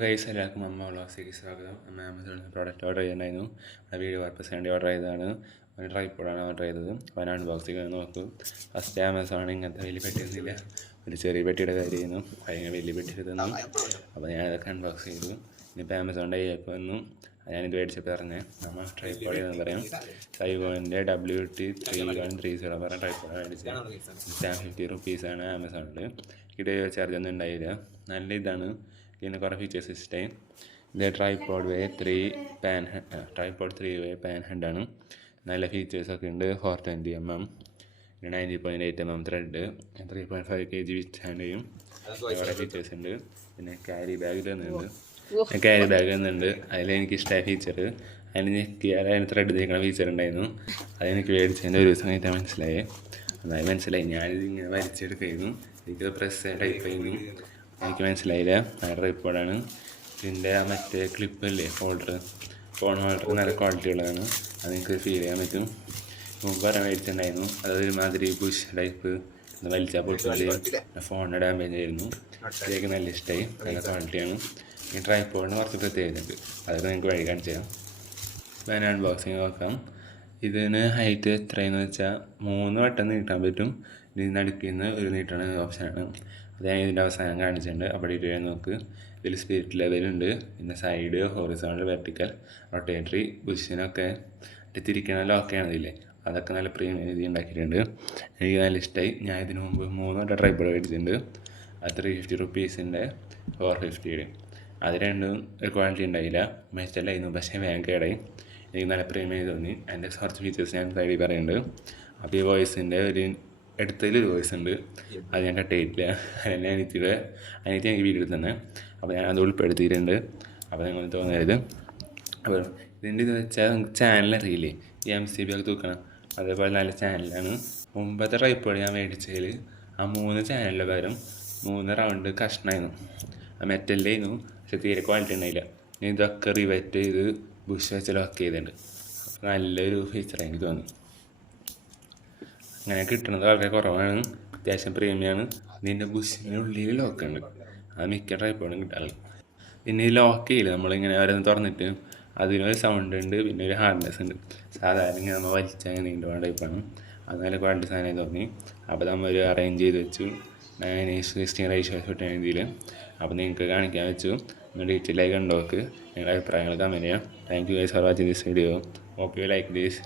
Guys എല്ലാവർക്കും അമ്മ വ്ളോഗ്സിലേക്ക് സ്വാഗതം. അമ്മ ആമസോണിൽ നിന്ന് പ്രോഡക്റ്റ് ഓർഡർ ചെയ്തിട്ടുണ്ടായിരുന്നു. ആ വീഡിയോ പർപ്പസ് വേണ്ടി ഓർഡർ ചെയ്തതാണ്. ഒരു ട്രൈപ്പോഡാണ് ഓർഡർ ചെയ്തത്. അപ്പോൾ ഞാൻ അൺബോക്സിങ് നോക്കും. ഫസ്റ്റ് ആമസോൺ ഇങ്ങനത്തെ വലിയ പെട്ടിയൊന്നുമില്ല, ഒരു ചെറിയ പെട്ടിയുടെ കാര്യമായിരുന്നു. ഭയങ്കര വലിയ പെട്ടി തന്നു. അപ്പോൾ ഞാനതൊക്കെ അൺബോക്സ് ചെയ്തു. ഇനിയിപ്പോൾ ആമസോണിൻ്റെ ആപ്പ് വന്നു. ഞാനിത് മേടിച്ചപ്പോൾ പറഞ്ഞത് നമ്മൾ ട്രൈപ്പോഡ് എന്ന് പറയാം. സൈവോൻ്റെ WT3130 പറഞ്ഞ ട്രൈപ്പോഡ് മേടിച്ചത്. 50 റുപ്പീസാണ് ആമസോണിൽ. ഇത് ചാർജ് ഒന്നും ഉണ്ടായില്ല. നല്ല ഇതാണ്. ഇതിന് കുറേ ഫീച്ചേഴ്സ് ഇഷ്ടമായി. ഇത് ട്രൈപ്പോഡ് 3-way പാൻ ഹെഡാണ്. നല്ല ഫീച്ചേഴ്സൊക്കെ ഉണ്ട്. 420mm 90.8mm ത്രെഡ്, 3.5 kg വിത്ത് ഹാൻഡ് ചെയ്യും. കുറേ ഫീച്ചേഴ്സ് ഉണ്ട്. പിന്നെ ക്യാരി ബാഗ് തന്നുണ്ട്. അതിലെനിക്ക് ഇഷ്ടമായ ഫീച്ചർ അതിന് ത്രെഡ് തേക്കുന്ന ഫീച്ചർ ഉണ്ടായിരുന്നു. അതെനിക്ക് മേടിച്ചതിൻ്റെ ഒരു ദിവസം കഴിഞ്ഞാൽ മനസ്സിലായി. ഞാനിത് ഇങ്ങനെ വലിച്ചെടുക്കായിരുന്നു. എനിക്കത് പ്രസ് ടൈപ്പ് ചെയ്യുന്നു. എനിക്ക് മനസ്സിലായില്ല. നല്ല ട്രൈപ്പോഡാണ്. ഇതിൻ്റെ മറ്റേ ക്ലിപ്പല്ലേ, ഫോൺ ഹോൾഡർ നല്ല ക്വാളിറ്റി ഉള്ളതാണ്. അതെനിക്ക് ഫീൽ ചെയ്യാൻ പറ്റും. മുമ്പ് പറയാൻ മേടിച്ചിട്ടുണ്ടായിരുന്നു. അതൊരുമാതിരി പുഷ് ടൈപ്പ് വലിച്ചാൽ പൊട്ടില്ല. ഫോണിൻ്റെ ഡാമേജ് ആയിരുന്നു. ഇതൊക്കെ നല്ല ഇഷ്ടമായി. നല്ല ക്വാളിറ്റിയാണ്. ഈ ട്രൈപ്പോഡിന് കുറച്ച് പ്രത്യേകതയുണ്ട്. അതൊക്കെ നിങ്ങൾക്ക് വഴി കാണിച്ചു തരാം. അപ്പോൾ ഞാൻ അൺബോക്സിങ് നോക്കാം. ഇതിന് ഹൈറ്റ് എത്രയെന്ന് വെച്ചാൽ 3 വട്ടം നീട്ടാൻ പറ്റും. ഇതിന് നടുക്കിന്ന് ഒരു നീട്ടണ ഓപ്ഷനാണ്. അത് ഞാൻ ഇതിൻ്റെ അവസാനം കാണിച്ചിട്ടുണ്ട്. അവിടെ ഇട്ട് നോക്ക്. ഇതിൽ സ്പിരിറ്റ് ലെവലുണ്ട്. പിന്നെ സൈഡ്, ഹോറിസോണ്ടൽ, വെർട്ടിക്കൽ, റൊട്ടേറ്ററി, ബുഷിനൊക്കെ തിരിക്കണ ലോക്കാണ് ഇതില്ലേ. അതൊക്കെ നല്ല പ്രീമിയം രീതി ഉണ്ടാക്കിയിട്ടുണ്ട്. എനിക്ക് നല്ല ഇഷ്ടമായി. ഞാൻ ഇതിന് മുമ്പ് 3 വട്ടം ട്രൈപ്പോഡ് മേടിച്ചിട്ടുണ്ട്. അത് 350 റുപ്പീസിൻ്റെ 450 അത് രണ്ടും ഒരു ക്വാളിറ്റി ഉണ്ടായില്ല. മെച്ചല്ലായിരുന്നു. പക്ഷേ വേഗം കേടായി. എനിക്ക് നല്ല പ്രീമിയം തോന്നി. അതിൻ്റെ കുറച്ച് ഫീച്ചേഴ്സ് ഞാൻ സൈഡിൽ പറയുന്നുണ്ട്. അപ്പോൾ ഈ വോയിസിൻ്റെ എടുത്തതിലൊരു വോയിസ് ഉണ്ട്. അത് ഞാൻ കട്ട് ചെയ്തിട്ടില്ല. അതിനെ അനിയത്തി എനിക്ക് വീഡിയോ എടുത്ത് തന്നെ. അപ്പോൾ ഞാൻ അത് ഉൾപ്പെടുത്തിയിട്ടുണ്ട്. അപ്പോൾ നിങ്ങൾ തോന്നരുത്. അപ്പോൾ ഇതിൻ്റെ ഇത് വെച്ചാൽ നിങ്ങൾക്ക് ചാനൽ അറിയില്ലേ, ഈ MCB ഒക്കെ തൂക്കണം. അതേപോലെ നല്ല ചാനലാണ്. മുമ്പത്തെ ട്രൈപ്പോഡ് ഞാൻ മേടിച്ചതിൽ ആ 3 ചാനലിൻ്റെ പകരം 3 റൗണ്ട് കഷ്ണമായിരുന്നു. ആ മെറ്റലിലായിരുന്നു. പക്ഷെ തീരെ ക്വാളിറ്റി ഉണ്ടായില്ല. ഇതൊക്കെ റിവൈറ്റ് ചെയ്ത് ബുഷ് വെച്ച് ലോക്ക് ചെയ്തിട്ടുണ്ട്. നല്ലൊരു ഫീച്ചറായി എനിക്ക് തോന്നി. അങ്ങനെ കിട്ടുന്നത് വളരെ കുറവാണ്. അത്യാവശ്യം പ്രീമിയമാണ്. ഇതിൻ്റെ ബുഷിനുള്ളിൽ ലോക്കുണ്ട്. അത് മിക്ക ട്രൈപ്പോഡും കിട്ടാറില്ല. പിന്നെ ഈ ലോക്ക് ചെയ്യില്ല, നമ്മളിങ്ങനെ ഓരോന്ന് തുറന്നിട്ട് അതിനൊരു സൗണ്ട് ഉണ്ട്. പിന്നെ ഒരു ഹാർഡ്നെസ് ഉണ്ട്. സാധാരണ ഇങ്ങനെ നമ്മൾ വലിച്ചാൽ നീണ്ടു പോകേണ്ട ടൈപ്പാണ്. അത് നല്ല ക്വാളിറ്റി സാധനം തോന്നി. അപ്പോൾ നമ്മൾ ഒരു അറേഞ്ച് ചെയ്ത് വെച്ചു. 9:16 റേഷ്യോ ഷൂട്ട് രീതിയിൽ. അപ്പോൾ നിങ്ങൾക്ക് കാണിക്കാൻ വെച്ചു. ഡീറ്റെയിൽ ആയി കണ്ടോക്ക്. നിങ്ങളുടെ അഭിപ്രായങ്ങൾ കമൻറ്റ് ചെയ്യാം. Thank you guys for watching this video. Hope you like this.